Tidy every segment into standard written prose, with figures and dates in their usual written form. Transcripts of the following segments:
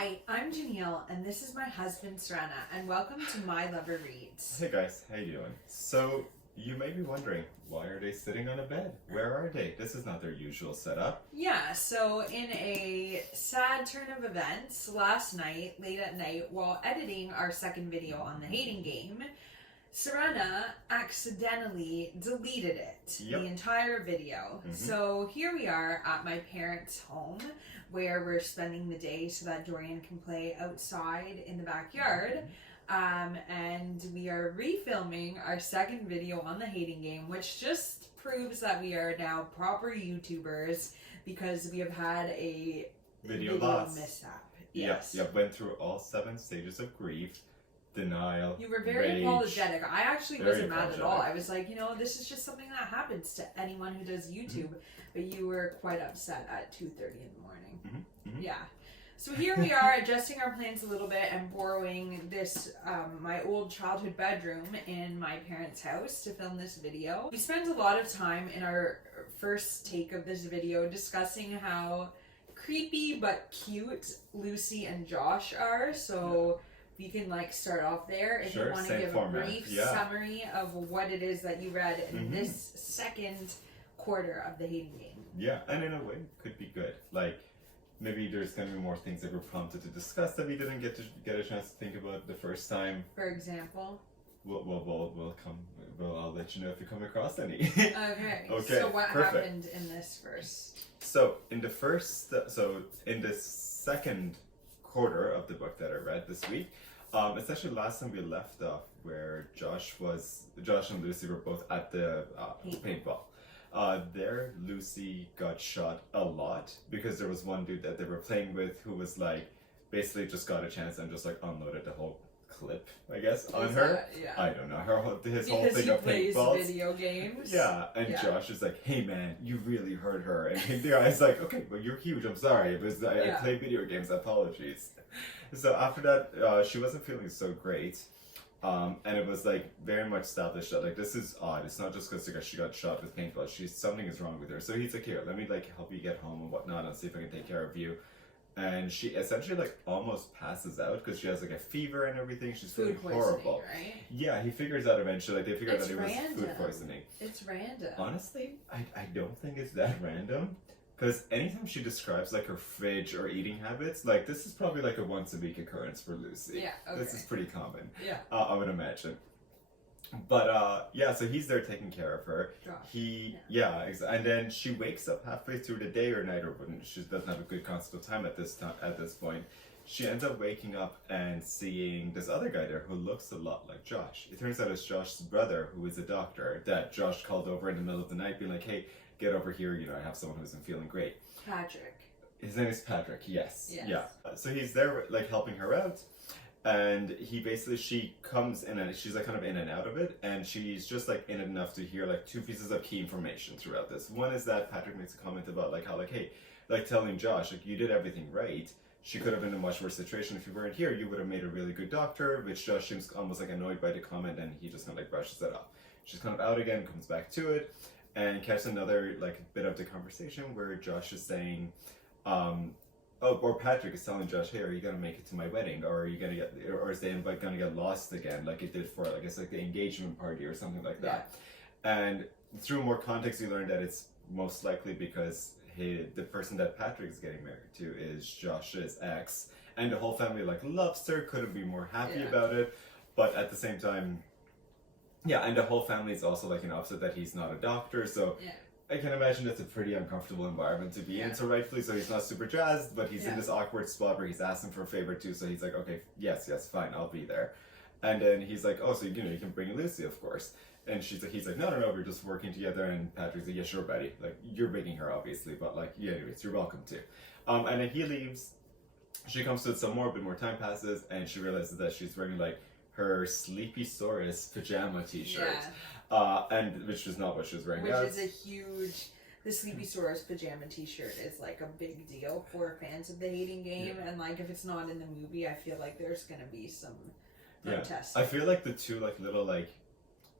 Hi, I'm Janille, and this is my husband, Sourena, and welcome to My Lover Reads. Hey guys, how you doing? So, you may be wondering, why are they sitting on a bed? Where are they? This is not their usual setup. Yeah, so in a sad turn of events, last night, late at night, while editing our second video on the hating game, Sourena accidentally deleted it, Yep. the entire video. So here we are at my parents' home, where we're spending the day so that Dorian can play outside in the backyard. And we are refilming our second video on the hating game, which just proves that we are now proper YouTubers because we have had a Video loss. mishap. Yes. Yep, went through all 7 stages of grief, denial, You were very rage. apologetic. I actually Very wasn't mad at all. apologetic. I was like, this is just something that happens to anyone who does YouTube. But you were quite upset at 2:30 in the morning. Yeah. So here we are adjusting our plans a little bit and borrowing this, my old childhood bedroom in my parents' house to film this video. We spent a lot of time in our first take of this video discussing how creepy but cute Lucy and Josh are. So we can start off there if Sure, you want to same give format. a brief Yeah. summary of what it is that you read in this second quarter of the hating game. Yeah, and in a way, could be good. Maybe there's going to be more things that we're prompted to discuss that we didn't get a chance to think about the first time. For example. I'll let you know if you come across any. Okay. So what happened in this first? So in the second quarter of the book that I read this week, it's actually last time we left off where Josh and Lucy were both at the paintball. There Lucy got shot a lot because there was one dude that they were playing with who was basically just got a chance and just unloaded the whole clip, I guess, on her. Yeah. I don't know, his whole Because thing he of plays paintballs. video games. Yeah, and Josh is like, hey man, you really hurt her. And the guy's like, okay, well you're huge, I'm sorry. I play video games, apologies. So after that, she wasn't feeling so great. And it was very much established that this is odd. It's not just because she got shot with paintball. Something is wrong with her. So he's like, here, let me help you get home and whatnot and see if I can take care of you. And she essentially almost passes out because she has a fever and everything. She's feeling horrible. Right? Yeah, he figures out eventually. They figure out that it was random. food poisoning. It's random. Honestly, I don't think it's that random. Because anytime she describes her fridge or eating habits, this is probably a once a week occurrence for Lucy. Yeah, okay. This is pretty common. Yeah. I would imagine. But so he's there taking care of her. Josh. And then she wakes up halfway through the day or night, or when she doesn't have a good concept of time at this point. She ends up waking up and seeing this other guy there who looks a lot like Josh. It turns out it's Josh's brother, who is a doctor, that Josh called over in the middle of the night, being like, hey, get over here, I have someone who isn't feeling great. Patrick. His name is Patrick, yes. Yeah. So he's there, helping her out. And she comes in and she's kind of in and out of it, and she's just in it enough to hear 2 pieces of key information throughout this. One is that Patrick makes a comment about how hey, telling Josh you did everything right. She could have been in a much worse situation if you weren't here. You would have made a really good doctor, which Josh seems almost annoyed by the comment, and he just kind of brushes it off. She's kind of out again, comes back to it, and catches another bit of the conversation where Josh is saying, or Patrick is telling Josh, hey, are you gonna make it to my wedding, or are you gonna is the invite gonna get lost again, like it did for I guess the engagement party or something like that. And through more context, you learn that it's most likely because the person that Patrick is getting married to is Josh's ex, and the whole family loves her, couldn't be more happy about it, but at the same time, and the whole family is also upset that he's not a doctor, so I can imagine it's a pretty uncomfortable environment to be in. So rightfully so, he's not super jazzed, but he's in this awkward spot where he's asking for a favor too, so he's like, okay, yes, fine, I'll be there. And then he's like, oh, so you can bring Lucy, of course. And he's like, no, we're just working together. And Patrick's like, yeah, sure, buddy. You're bringing her, obviously, but anyways, you're welcome to. And then he leaves. She comes to it some more, a bit more time passes, and she realizes that she's wearing her Sleepy Saurus pajama t-shirt. And which was not what she was wearing. Which is a huge... The Sleepy Saurus pajama t-shirt is a big deal for fans of the hating game, and if it's not in the movie, I feel there's gonna be some protest. I feel the two little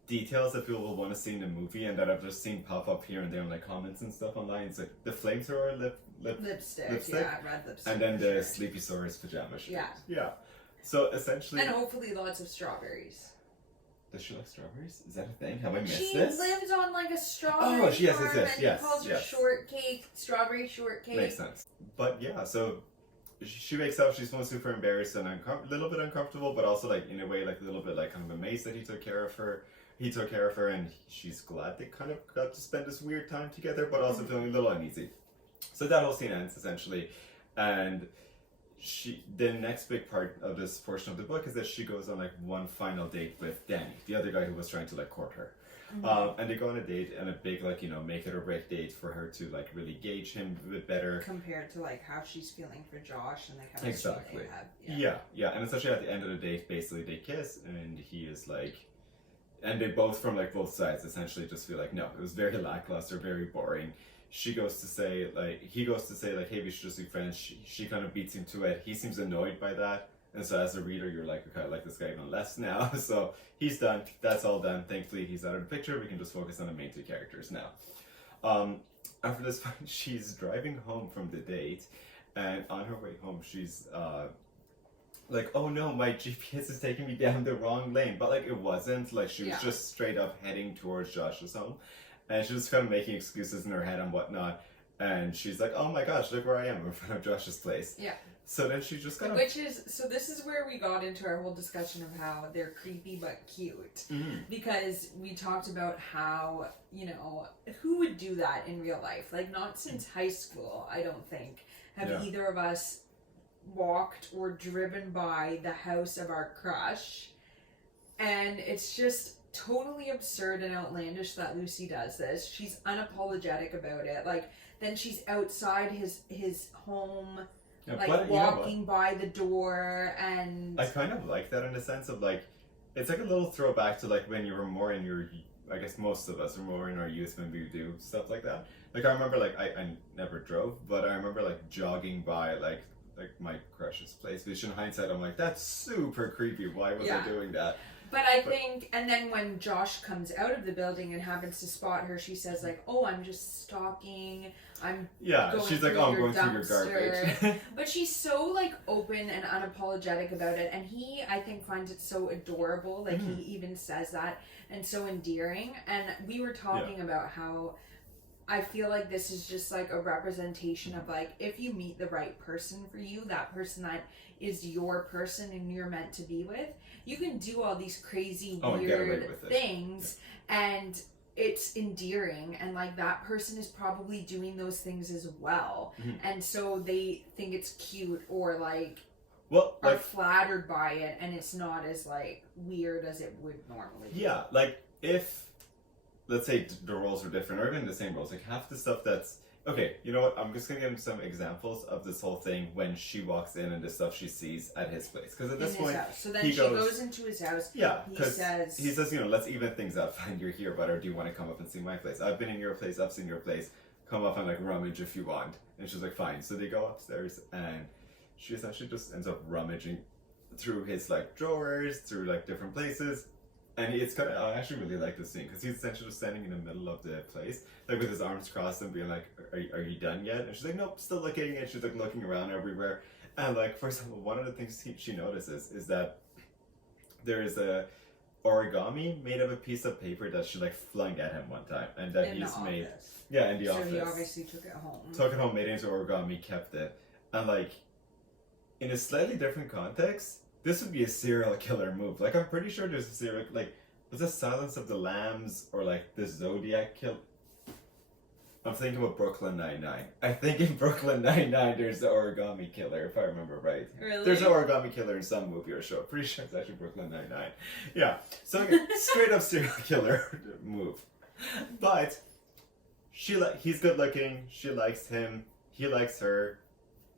details that people will want to see in the movie and that I've just seen pop up here and there in comments and stuff online. It's the flamethrower lipstick. Yeah, red lipstick. And then the Sleepy Saurus pajama shirt. Yeah. Yeah. So essentially. And hopefully lots of strawberries. Does she like strawberries? Is that a thing? Have I missed she this? She lives on like a strawberry farm, and he calls her shortcake, strawberry shortcake. Makes sense. But yeah, so she wakes up, she's feeling super embarrassed and a little bit uncomfortable, but also like in a way like a little bit like kind of amazed that he took care of her. He took care of her and she's glad they kind of got to spend this weird time together, but also feeling a little uneasy. So that whole scene ends essentially, and the next big part of this portion of the book is that she goes on like one final date with Danny, the other guy who was trying to like court her. And they go on a date, and a big like make it or break date for her to like really gauge him a bit better compared to like how she's feeling for Josh and like how exactly they have. Yeah, and essentially at the end of the date basically they kiss and he is like, and they both from like both sides essentially just feel like no, it was very lackluster, very boring. He goes to say like, hey, we should just be friends. She kind of beats him to it. He seems annoyed by that. And so as a reader, you're like, okay, I like this guy even less now. So he's done. That's all done. Thankfully, he's out of the picture. We can just focus on the main two characters now. After this point, she's driving home from the date. And on her way home, she's like, oh no, my GPS is taking me down the wrong lane. But like, it wasn't. Like, she was just straight up heading towards Josh's home. And she's just kind of making excuses in her head and whatnot. And she's like, oh my gosh, look where I am in front of Josh's place. Yeah. So then she just kind of... this is where we got into our whole discussion of how they're creepy but cute. Mm-hmm. Because we talked about how, who would do that in real life? Like, not since high school, I don't think, have either of us walked or driven by the house of our crush. And it's just totally absurd and outlandish that Lucy does this. She's unapologetic about it. Like, then she's outside his home, walking by the door, and... I kind of like that in the sense of, like, it's like a little throwback to, like, when you were more in your... I guess most of us are more in our youth when we do stuff like that. Like, I remember, like, I never drove, but I remember, like, jogging by, like my crush's place. Which in hindsight, I'm like, that's super creepy. Why was I doing that? But I think, and then when Josh comes out of the building and happens to spot her, she says like, "Oh, I'm just stalking. She's like, "Oh, I'm going through your garbage." But she's so like open and unapologetic about it, and he, I think, finds it so adorable. Like he even says that, and so endearing. And we were talking about how I feel like this is just like a representation of like, if you meet the right person for you, that person that is your person and you're meant to be with, you can do all these crazy weird things and it's endearing, and like that person is probably doing those things as well, and so they think it's cute or like are flattered by it, and it's not as like weird as it would normally be. Yeah, like if let's say the roles are different or even the same roles, like half the stuff that's okay, you know what, I'm just gonna give him some examples of this whole thing when she walks in and the stuff she sees at his place, because at this point so then she goes into his house. He says, let's even things out. Fine, you're here, but or do you want to come up and see my place? I've been in your place, I've seen your place, come up and like rummage if you want. And she's like, fine. So they go upstairs and she essentially just ends up rummaging through his like drawers, through like different places. And it's kind of, I actually really like this scene because he's essentially just standing in the middle of the place, like with his arms crossed and being like, are you done yet? And she's like, nope, still looking. And she's like looking around everywhere. And like, for example, one of the things she notices is that there is a origami made of a piece of paper that she like flung at him one time. And that he's made. Yeah, in the office. So he obviously took it home. Took it home, made it into origami, kept it. And like, in a slightly different context, this would be a serial killer move. Like, I'm pretty sure there's a serial... Like, was it Silence of the Lambs or, like, the Zodiac kill? I'm thinking of Brooklyn Nine-Nine. I think in Brooklyn Nine-Nine there's the origami killer, if I remember right. Really? There's an origami killer in some movie or show. Pretty sure it's actually Brooklyn Nine-Nine. Yeah. So, like, straight up serial killer move. But, he's good looking. She likes him. He likes her.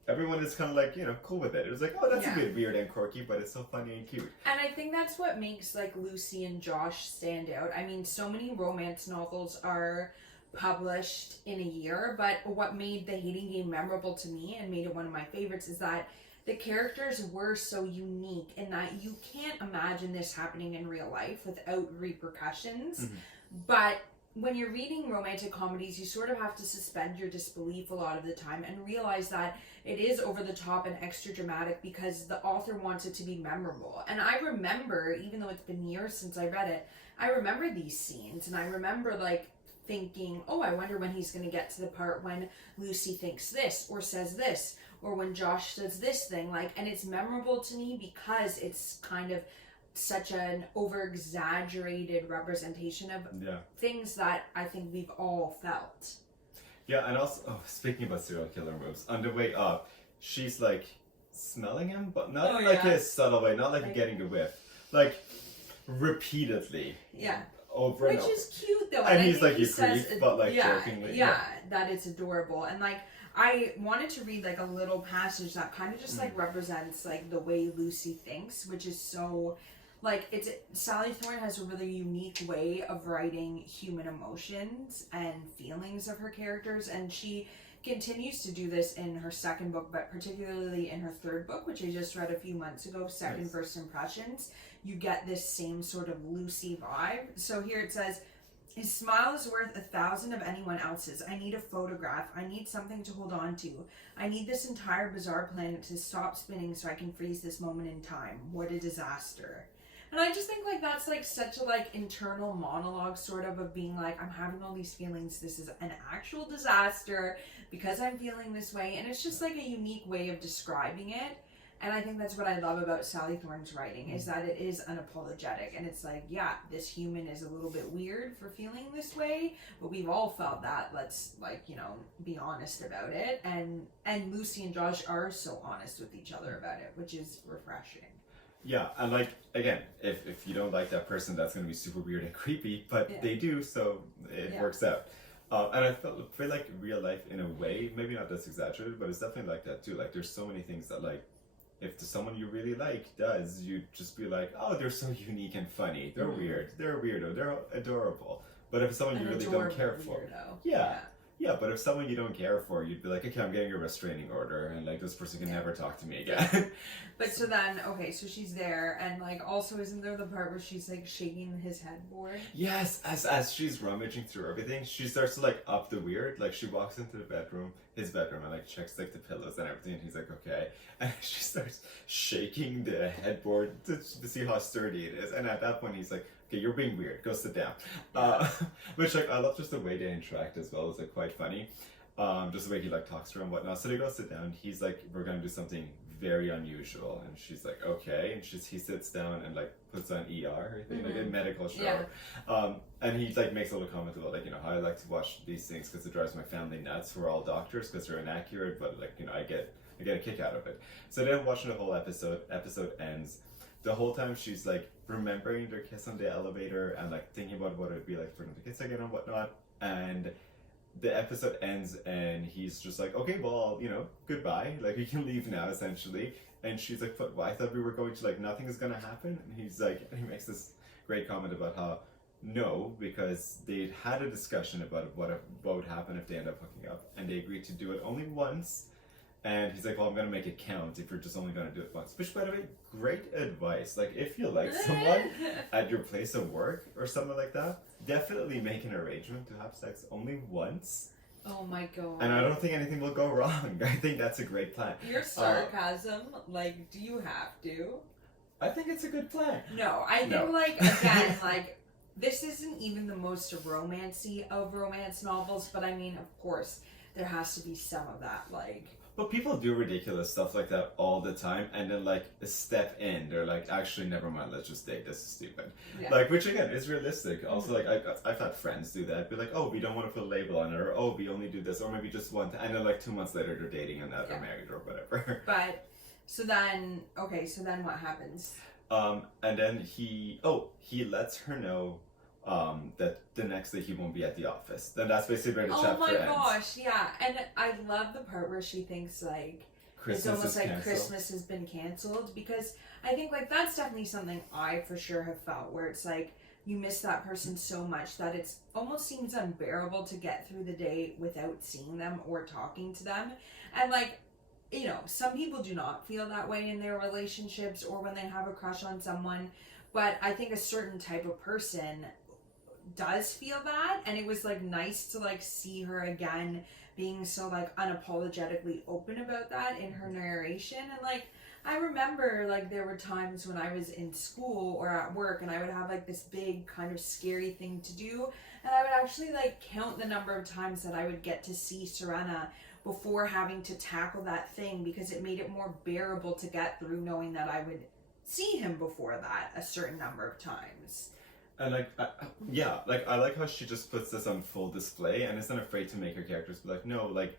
Everyone is kind of like, cool with it. It was like, oh, that's a bit weird and quirky, but it's so funny and cute. And I think that's what makes, like, Lucy and Josh stand out. I mean, so many romance novels are published in a year, but what made The Hating Game memorable to me and made it one of my favorites is that the characters were so unique in that you can't imagine this happening in real life without repercussions. Mm-hmm. But when you're reading romantic comedies, you sort of have to suspend your disbelief a lot of the time and realize that it is over the top and extra dramatic because the author wants it to be memorable. And I remember, even though it's been years since I read it, I remember these scenes, and I remember like thinking, oh, I wonder when he's going to get to the part when Lucy thinks this or says this, or when Josh says this thing, like, and it's memorable to me because it's kind of such an over-exaggerated representation of things that I think we've all felt. Yeah, and also, speaking about serial killer moves, on the way up, she's like smelling him, but not like a subtle way, not like getting the whiff, like repeatedly. Yeah. Over and Which over. is cute though. And he's like, he you says, creep, but like jokingly. Yeah, that it's adorable. And like, I wanted to read like a little passage that kind of just like represents like the way Lucy thinks, which is so like Sally Thorne has a really unique way of writing human emotions and feelings of her characters, and she continues to do this in her second book, but particularly in her third book, which I just read a few months ago, Second First Impressions. You get this same sort of Lucy vibe. So here it says, his smile is worth 1,000 of anyone else's. I need a photograph. I need something to hold on to. I need this entire bizarre planet to stop spinning so I can freeze this moment in time. What a disaster. And I just think like that's like such a like internal monologue sort of being like, I'm having all these feelings. This is an actual disaster because I'm feeling this way. And it's just like a unique way of describing it. And I think that's what I love about Sally Thorne's writing, is that it is unapologetic. And it's like, yeah, this human is a little bit weird for feeling this way, but we've all felt that. Let's like, you know, be honest about it. And Lucy and Josh are so honest with each other about it, which is refreshing. Yeah, and like, again, if you don't like that person, that's going to be super weird and creepy, but they do, so it works out. And I feel like real life in a way, maybe not this exaggerated, but it's definitely like that too. Like, there's so many things that like, if someone you really like does, you just be like, oh, they're so unique and funny. They're weird. They're weirdo. They're adorable. But if someone you really don't care for, yeah, but if someone you don't care for, you'd be like, okay, I'm getting a restraining order, and like this person can never talk to me again. But so then, okay, so she's there, and like also isn't there the part where she's like shaking his headboard? Yes, as she's rummaging through everything, she starts to like up the weird. Like she walks into the bedroom, his bedroom, and like checks like the pillows and everything, and he's like, okay, and she starts shaking the headboard to see how sturdy it is, and at that point he's like, okay, you're being weird, go sit down. Which like I love just the way they interact as well. It's like quite funny. Just the way he like talks to her and whatnot. So they go sit down. He's like, we're gonna do something very unusual, and she's like, okay. And he sits down and like puts on ER, like a medical show. And he like makes a little comment about like, you know, how I like to watch these things because it drives my family nuts. We're all doctors because they're inaccurate, but like, you know, I get a kick out of it. So then watching the whole episode ends. The whole time she's like remembering their kiss on the elevator and like thinking about what it would be like for them to kiss again and whatnot. And the episode ends and he's just like, okay, well, you know, goodbye. Like, we can leave now, essentially. And she's like, but I thought we were going to, like, nothing is going to happen. And he's like, and he makes this great comment about how, no, because they'd had a discussion about what would happen if they end up hooking up. And they agreed to do it only once. And he's like, well, I'm going to make it count if you're just only going to do it once. Which, by the way, great advice. Like, if you like someone at your place of work or something like that, definitely make an arrangement to have sex only once. Oh my god. And I don't think anything will go wrong. I think that's a great plan. Your sarcasm, like, do you have to? I think it's a good plan. No, I think, like, again, like, this isn't even the most romancy of romance novels, but I mean, of course, there has to be some of that, like... But people do ridiculous stuff like that all the time, and then like a step in, they're like, actually, never mind, let's just date. This is stupid. Yeah. Like, which again is realistic. Also, like I've had friends do that. Be like, oh, we don't want to put a label on it, or oh, we only do this, or maybe just one. And then like 2 months later, they're dating and now they're married or whatever. But so then what happens? And then he lets her know that the next day he won't be at the office. Then that's basically where the chapter ends. Oh my gosh, yeah. And I love the part where she thinks like it's almost like canceled. Christmas has been canceled, because I think like that's definitely something I for sure have felt, where it's like you miss that person so much that it's almost seems unbearable to get through the day without seeing them or talking to them. And like, you know, some people do not feel that way in their relationships or when they have a crush on someone, but I think a certain type of person does feel that, and it was like nice to like see her again being so like unapologetically open about that in her narration. And like I remember like there were times when I was in school or at work and I would have like this big kind of scary thing to do, and I would actually like count the number of times that I would get to see Sourena before having to tackle that thing, because it made it more bearable to get through knowing that I would see him before that a certain number of times. And like, I like how she just puts this on full display and isn't afraid to make her characters be like, no, like,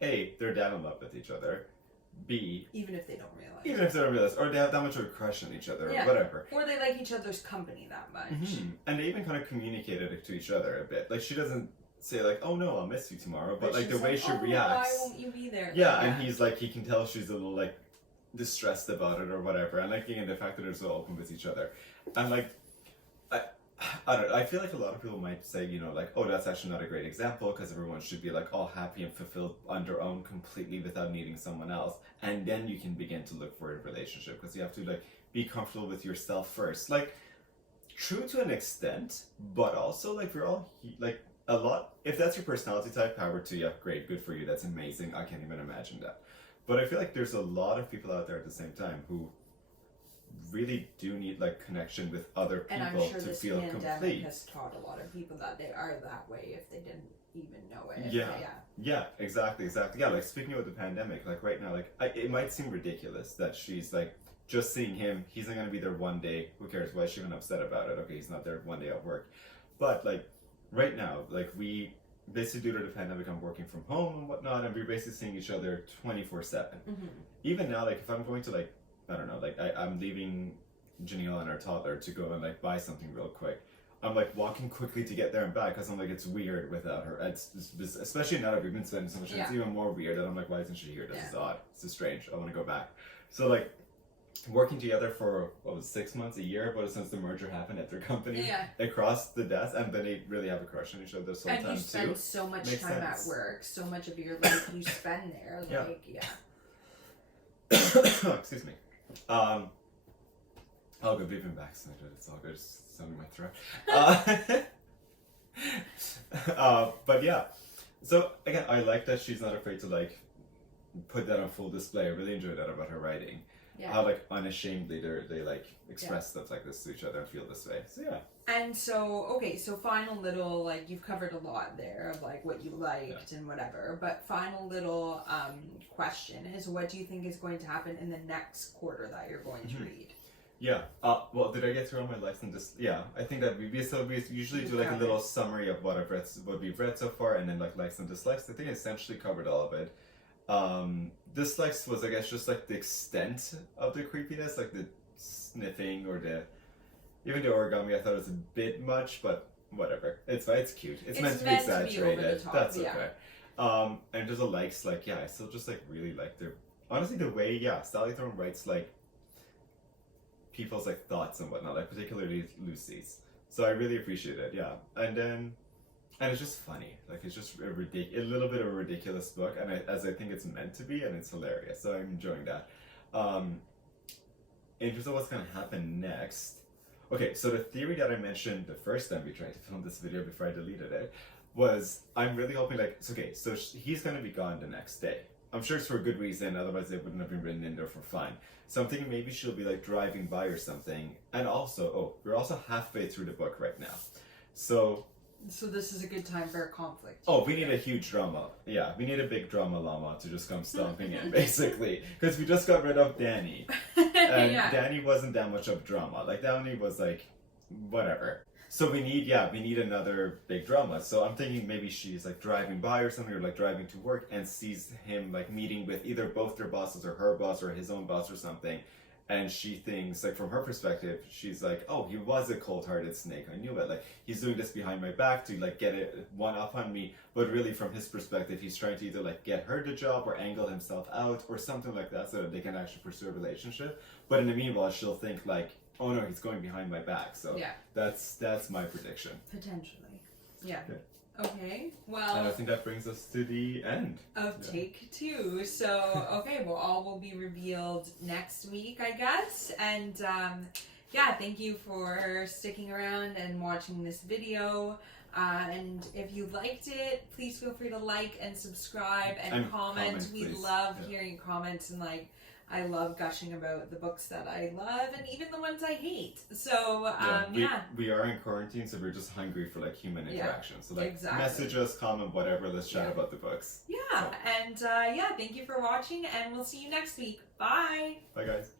A, they're down in love with each other. B, even if they don't realize. Or they have that much of a crush on each other, Yeah. or whatever. Or they like each other's company that much. Mm-hmm. And they even kind of communicated it to each other a bit. Like, she doesn't say like, oh no, I'll miss you tomorrow, but like the way she reacts. Why won't you be there? Yeah, and he's like, he can tell she's a little like distressed about it or whatever. And like, again, the fact that they're so open with each other. And like, I don't know, I feel like a lot of people might say, you know, like, oh, that's actually not a great example because everyone should be like all happy and fulfilled on their own completely without needing someone else. And then you can begin to look for a relationship, because you have to like be comfortable with yourself first. Like, true to an extent, but also like we're all like a lot. If that's your personality type, power to you. Great, good for you. That's amazing. I can't even imagine that. But I feel like there's a lot of people out there at the same time who really do need like connection with other people, and I'm sure to this feel pandemic complete. has taught a lot of people that they are that way if they didn't even know it. Yeah, exactly. Yeah, like speaking about the pandemic, like right now, like it might seem ridiculous that she's like just seeing him. He's not gonna be there one day. Who cares? Why is she even upset about it? Okay, he's not there one day at work. But like right now, like we basically due to the pandemic, I'm working from home and whatnot, and we're basically seeing each other 24/7. Even now, like if I'm going to like, I don't know, like I'm leaving Janille and our toddler to go and like buy something real quick. I'm like walking quickly to get there and back, because I'm like, it's weird without her. It's especially now that we've been spending so much time, it's even more weird that I'm like, why isn't she here? This is odd. This is strange. I want to go back. So like working together for what was 6 months, a year, but since the merger happened at their company, across the desk, and then they really have a crush on each other this whole time too. And you spend so much time at work, so much of your life you spend there. Like, Excuse me. Oh, good, we've been vaccinated. It's all good. It's something in my throat. But yeah. So again, I like that she's not afraid to like put that on full display. I really enjoy that about her writing. How like unashamedly they like express stuff like this to each other and feel this way. So yeah. And so okay, so final little, like, you've covered a lot there of like what you liked and whatever, but final little question is, what do you think is going to happen in the next quarter that you're going to read? Yeah. Well, did I get through all my likes and yeah, I think that we usually do like a little summary of what we've read so far, and then like likes and dislikes. I think I essentially covered all of it. Dislikes was, I guess, just like the extent of the creepiness, like the sniffing or even the origami. I thought it was a bit much, but whatever. It's fine. It's cute. It's meant to be exaggerated. To be over the top, that's okay. And just the likes, like I still just like really like honestly the way Sally Thorne writes like people's like thoughts and whatnot, like particularly Lucy's. So I really appreciate it. Yeah, and it's just funny. Like it's just a little bit of a ridiculous book, and as I think it's meant to be, and it's hilarious. So I'm enjoying that. In terms of what's gonna happen next, okay. So the theory that I mentioned the first time we tried to film this video before I deleted it was, I'm really hoping like so he's gonna be gone the next day. I'm sure it's for a good reason, otherwise it wouldn't have been written in there for fun. So I'm thinking maybe she'll be like driving by or something. And also, we're also halfway through the book right now. So this is a good time for a conflict. Oh, we need a huge drama. Yeah, we need a big drama llama to just come stomping in, basically. Because we just got rid of Danny. And Danny wasn't that much of drama. Like, Danny was like, whatever. So we need another big drama. So I'm thinking maybe she's like driving by or something, or like driving to work and sees him like meeting with either both their bosses or her boss or his own boss or something. And she thinks, like, from her perspective, she's like, oh, he was a cold-hearted snake. I knew it. Like, he's doing this behind my back to, like, get it one up on me. But really, from his perspective, he's trying to either, like, get her the job or angle himself out or something like that so that they can actually pursue a relationship. But in the meanwhile, she'll think, like, oh, no, he's going behind my back. So that's my prediction. Potentially. Yeah. Okay, well... And I think that brings us to the end. Of take 2. So, okay, well, all will be revealed next week, I guess. And yeah, thank you for sticking around and watching this video. And if you liked it, please feel free to like and subscribe and comment. We love hearing comments, and like, I love gushing about the books that I love and even the ones I hate. So we are in quarantine, so we're just hungry for like human interaction. So like message us, comment, whatever. Let's chat about the books. Yeah, so. And thank you for watching, and we'll see you next week. Bye. Bye, guys.